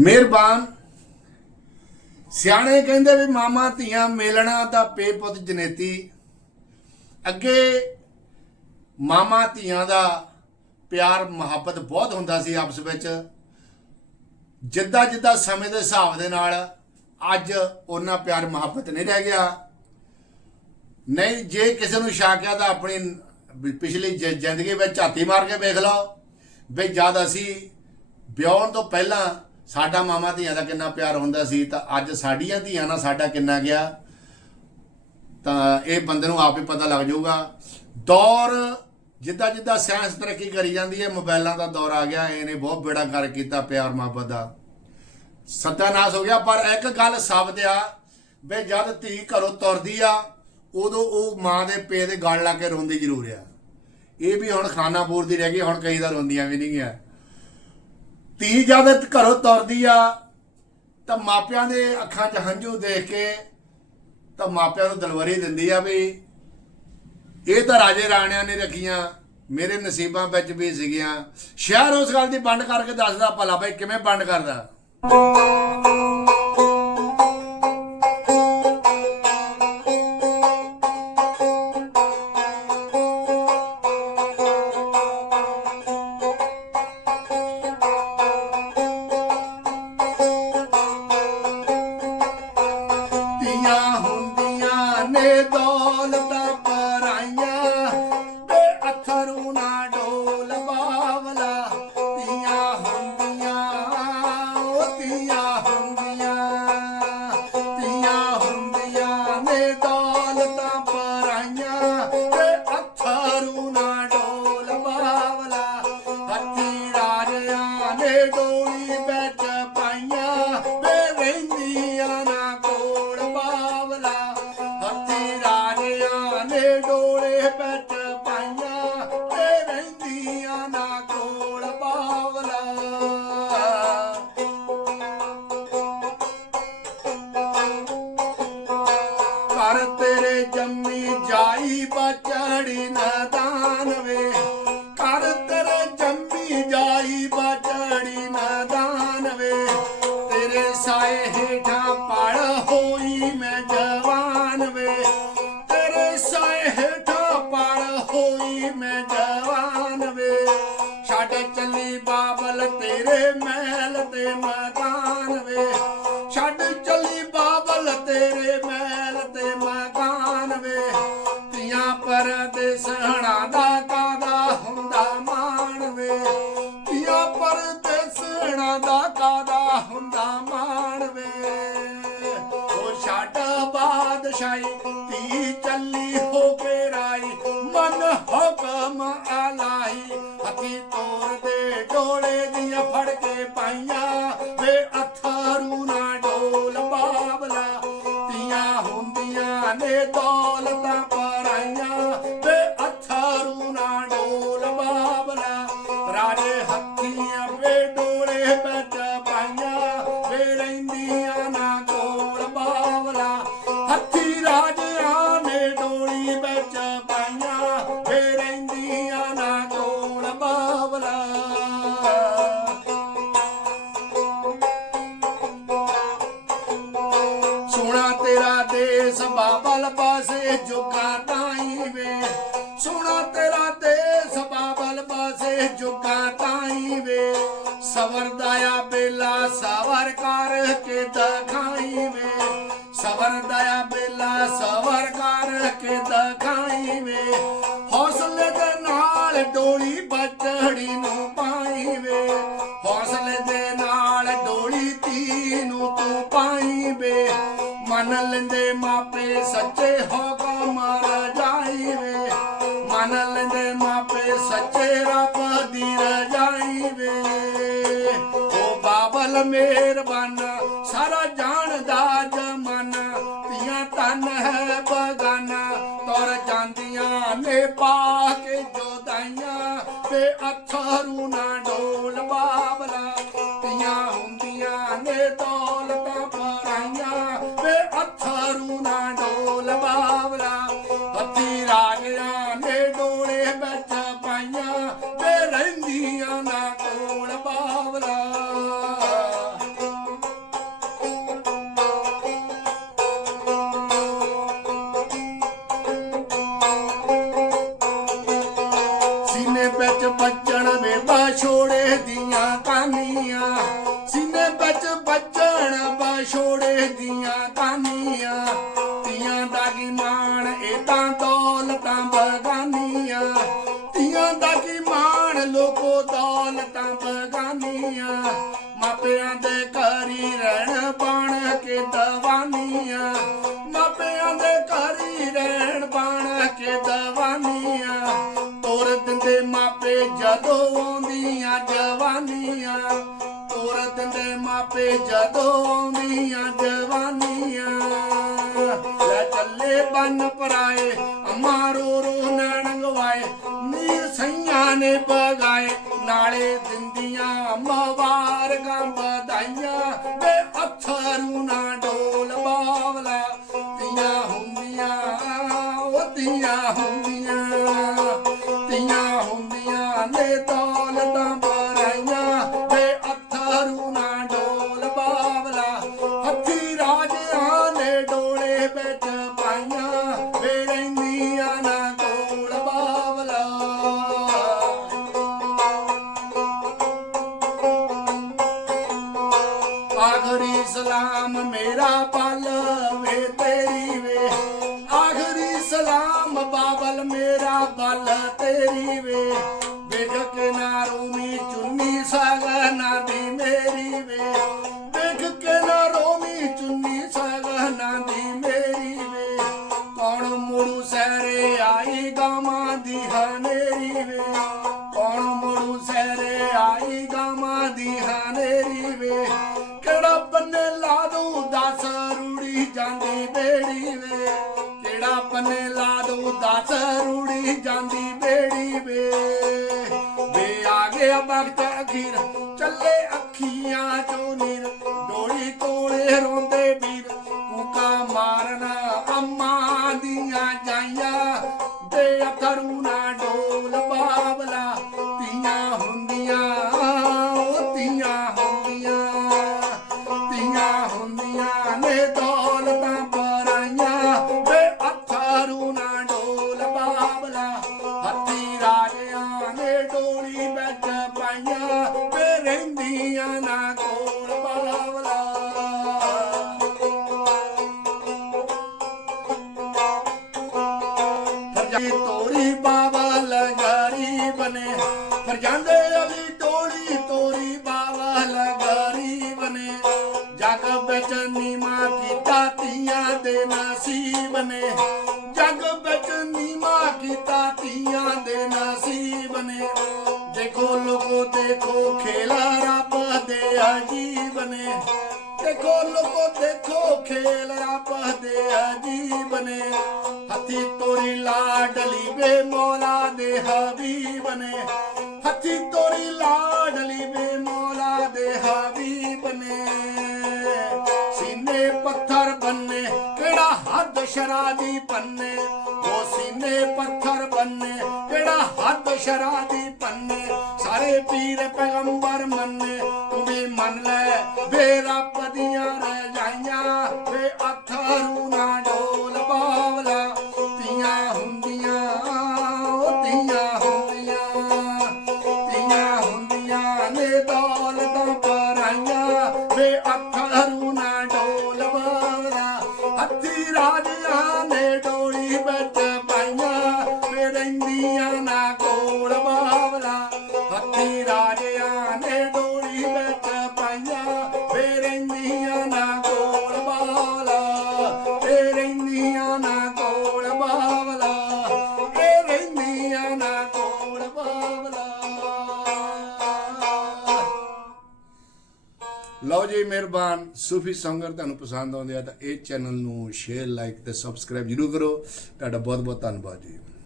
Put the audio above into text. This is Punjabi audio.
ਮਿਹਰਬਾਨ। ਸਿਆਣੇ ਕਹਿੰਦੇ ਵੀ ਮਾਮਾ ਧੀਆਂ ਮੇਲਣਾ ਦਾ ਪੇ ਪੁੱਤ ਜਨੇਤੀ। ਅੱਗੇ ਮਾਮਾ ਧੀਆਂ ਦਾ ਪਿਆਰ, ਮੁਹੱਬਤ ਬਹੁਤ ਹੁੰਦਾ ਸੀ ਆਪਸ ਵਿੱਚ। ਜਿੱਦਾਂ ਜਿੱਦਾਂ ਸਮੇਂ ਦੇ ਹਿਸਾਬ ਦੇ ਨਾਲ ਅੱਜ ਉਹਨਾਂ ਪਿਆਰ, ਮੁਹੱਬਤ ਨਹੀਂ ਰਹਿ ਗਿਆ। ਨਹੀਂ, ਜੇ ਕਿਸੇ ਨੂੰ ਸ਼ੱਕ ਆ ਤਾਂ ਆਪਣੀ ਪਿਛਲੀ ਜ- ਜ਼ਿੰਦਗੀ ਵਿੱਚ ਝਾਤੀ ਮਾਰ ਕੇ ਵੇਖ ਲਓ। ਵੀ ਜਦ ਅਸੀਂ ਵਿਆਹਣ ਤੋਂ ਪਹਿਲਾਂ ਸਾਡਾ ਮਾਮਾ ਧੀਆਂ ਦਾ ਕਿੰਨਾ ਪਿਆਰ ਹੁੰਦਾ ਸੀ, ਤਾਂ ਅੱਜ ਸਾਡੀਆਂ ਧੀਆਂ ਨਾਲ ਸਾਡਾ ਕਿੰਨਾ ਗਿਆ, ਤਾਂ ਇਹ ਬੰਦੇ ਨੂੰ ਆਪ ਹੀ ਪਤਾ ਲੱਗ ਜਾਊਗਾ। ਦੌਰ ਜਿੱਦਾਂ ਜਿੱਦਾਂ ਸਾਇੰਸ ਤਰੱਕੀ ਕਰੀ ਜਾਂਦੀ ਹੈ ਮੋਬਾਈਲਾਂ ਦਾ ਦੌਰ ਆ ਗਿਆ, ਇਹਨੇ ਬਹੁਤ ਬੇੜਾ ਕਰ ਕੀਤਾ ਪਿਆਰ ਮੁਹੱਬਤ ਦਾ। ਸਤਿਆਨਾਸ਼ ਹੋ ਗਿਆ, ਪਰ ਇੱਕ ਗੱਲ ਸਾਬਤ ਆ, ਵੀ ਜਦ ਧੀ ਘਰੋਂ ਤੁਰਦੀ ਆ, ਉਦੋਂ ਉਹ ਮਾਂ ਦੇ ਪੇ ਦੇ ਗਲ ਲਾ ਕੇ ਰੋਂਦੀ ਜ਼ਰੂਰ ਆ। ਇਹ ਵੀ ਹੁਣ ਖਾਣਾ ਦੀ ਰਹਿ ਗਈ, ਹੁਣ ਕਈ ਦਾ ਰੋਂਦੀਆਂ ਵੀ ਨਹੀਂ ਗਿਆ ਧੀ ਜਦ ਘਰੋਂ ਤੁਰਦੀ ਆ, ਤਾਂ ਮਾਪਿਆਂ ਦੇ ਅੱਖਾਂ 'ਚ ਹੰਝੂ ਦੇਖ ਕੇ ਤਾਂ ਮਾਪਿਆਂ ਨੂੰ ਦਲਵਰੀ ਦਿੰਦੀ ਆ ਵੀ ਇਹ ਤਾਂ ਰਾਜੇ ਰਾਣਿਆਂ ਨੇ ਰੱਖੀਆਂ, ਮੇਰੇ ਨਸੀਬਾਂ ਵਿੱਚ ਵੀ ਸੀਗੀਆਂ। ਸ਼ਹਿਰ ਉਸ ਗੱਲ ਦੀ ਵੰਡ ਕਰਕੇ ਦੱਸਦਾ ਭਲਾ ਬਈ ਕਿਵੇਂ ਵੰਡ ਕਰਦਾ। ਮੈਦਾਨ ਵੇ ਕਰ ਤੇਰੇ ਜੰਮੀ ਜਾਈ ਬਚੜੀ ਨਦਾਨ ਵੇ ਤੇਰੇ ਸਾਏ ਹੇਠਾਂ ਪੜ ਹੋਈ ਮੈਂ ਜਵਾਨ ਵੇ ਤੇਰੇ ਸਾਏ ਹੇਠਾਂ ਪੜ ਹੋਈ ਮੈਂ ਜਵਾਨ ਵੇ ਛੱਡ ਚੱਲੀ ਬਾਬਲ ਤੇਰੇ ਮਹਿਲ ਤੇ ਮਕਾਨ ਵੇ ਛੱਡ ਚੱਲੀ ਬਾਬਲ ਤੇਰੇ ਹੁੰਦਾ ਮਾਣ ਵੇ। ਉਹ ਛੱਡ ਬਾਦਸ਼ਾਹੀ, ਧੀ ਚੱਲੀ ਹੋ ਕੇ ਰਾਈ। ਮਨ ਹੁਕਮ ਆਲਾਈ ਹੱਥੀ ਤੋਰ ਦੇ ਡੋਲੇ ਦੀਆਂ ਫੜ ਕੇ ਪਾਈਆਂ। ਵੇ ਅਥਰੂ ਨਾ ਡੋਲ ਬਾਬਲਾ, ਧੀਆਂ ਹੁੰਦੀਆਂ ਨੇ ਦੋ ਮਾਪੇ ਸੱਚੇ ਹੁਕਮ ਰਜਾਈ ਵੇ। ਮੰਨ ਲੈਂਦੇ ਮਾਪੇ ਸੱਚੇ ਰੱਬ ਦੀ ਰਜਾਈ ਵੇ। ਉਹ ਬਾਬਲ ਮਿਹਰਬਾਨ, ਸਾਰਾ ਜਾਣਦਾ ਜਮਾਨਾ ਤੀਆਂ ਦਾ ਕੀ ਮਾਣ? ਲੋਕੋ ਦੌਲਤਾਂ ਬਗਾਨੀਆਂ। ਮਾਪਿਆਂ ਦੇ ਘਰੀ ਰਹਿਣ ਬਣ ਕੇ ਦਵਾਨੀਆਂ। ਮਾਪਿਆਂ ਦੇ ਘਰੀ ਰਹਿਣ ਬਣ ਕੇ ਦਵਾਨੀਆਂ। ਤੋਰ ਦਿੰਦੇ ਮਾਪੇ ਜਦੋਂ ਆਉਂਦੀਆਂ ਜਵਾਨੀਆਂ। ਤੋਰ ਦਿੰਦੇ ਮਾਪੇ ਜਦੋਂ ਆਉਂਦੀਆਂ ਜਵਾਨੀਆਂ। ਲੈ ਚੱਲੇ ਬੰਨ ਪਰਾਏ ਅਮਾਰੋ ਰੋ ਰੋ ਨੀਰ ਨੇ ਬਗਾਏ ਨਾਲੇ ਦਿੰਦੀਆਂ ਮਵਾਰ ਗਾਂ ਵਧਾਈਆਂ। ਬਾਬਲ ਮੇਰਾ ਬਲ ਤੇਰੀ ਵੇ। ਵੇਖ ਕੇ ਨਾ ਰੋਮੀ ਚੁੰਨੀ ਸਗਨਾ ਦੀ। ਵਕਤ ਚੱਲੇ ਅੱਖੀਆਂ ਚੋਂ ਨੀਰ ਫਰਜਾਈ ਤੋਰੀ ਬਾਬਾ ਲਗਾਰੀ ਬਨੇ ਫਰਜਾਂਦੇ ਅਲੀ ਟੋਲੀ ਤੋਰੀ ਬਾਬਾ ਲਗਾਰੀ ਬਨੇ ਜਗ ਵਿੱਚ ਨੀਮਾ ਕੀਤਾ ਤੀਆਂ ਦੇ ਨਸੀਬ ਨੇ। ਜਗ ਵਿੱਚ ਨੀਮਾ ਕੀਤਾ ਤੀਆਂ ਦੇ ਨਸੀਬ ਨੇ। ਦੇਖੋ ਲੋਕੋ ਦੇਖੋ ਖੇਲਾ ਰੱਬ ਦੇ ਅਜੀਬ ਦੇਖੋ, ਲੋਕੋ ਦੇਖੋ, ਖੇਲ ਰੱਬ ਦੇ ਅਜੀਬ ਨੇ। ਹੱਥੀ ਤੋਰੀ ਲਾਡਲੀ ਵੇ ਮੌਲਾ ਦੇ ਹਬੀਬ ਨੇ। ਹੱਥੀ ਤੋਰੀ ਲਾਡਲੀ ਵੇ ਮੌਲਾ ਦੇ ਹਬੀਬ ਨੇ। ਸੀਨੇ ਪੱਥਰ ਬੰਨੇ, ਕਿਹੜਾ ਹੱਦ ਸ਼ਰਾਦੀ ਪੰਨੇ ਉਹ ਸੀਨੇ ਪੱਥਰ ਬੰਨੇ, ਕਿਹੜਾ ਹੱਦ ਸ਼ਰਾਦੀ ਪੰਨੇ ਸਾਰੇ ਪੀਰ ਪੈਗੰਬਰ ਮੰਨੇ, ਤੂੰ ਵੀ ਮੰਨ ਲੈ, ਵੇ ਰੱਬ ਦੀਆਂ ਰਜਾਈਆਂ ਵੇ ਅਥਰੂ ਨਾ ਲਓ ਮਿਹਰਬਾਨ ਸੂਫੀ ਸੰਗਰ ਤੁਹਾਨੂੰ ਪਸੰਦ ਆਉਂਦੇ ਆ ਤਾਂ ਇਹ ਚੈਨਲ ਨੂੰ ਸ਼ੇਅਰ ਲਾਈਕ ਤੇ ਸਬਸਕ੍ਰਾਈਬ ਜਰੂਰ ਕਰੋ। ਤੁਹਾਡਾ ਬਹੁਤ ਬਹੁਤ ਧੰਨਵਾਦ ਜੀ।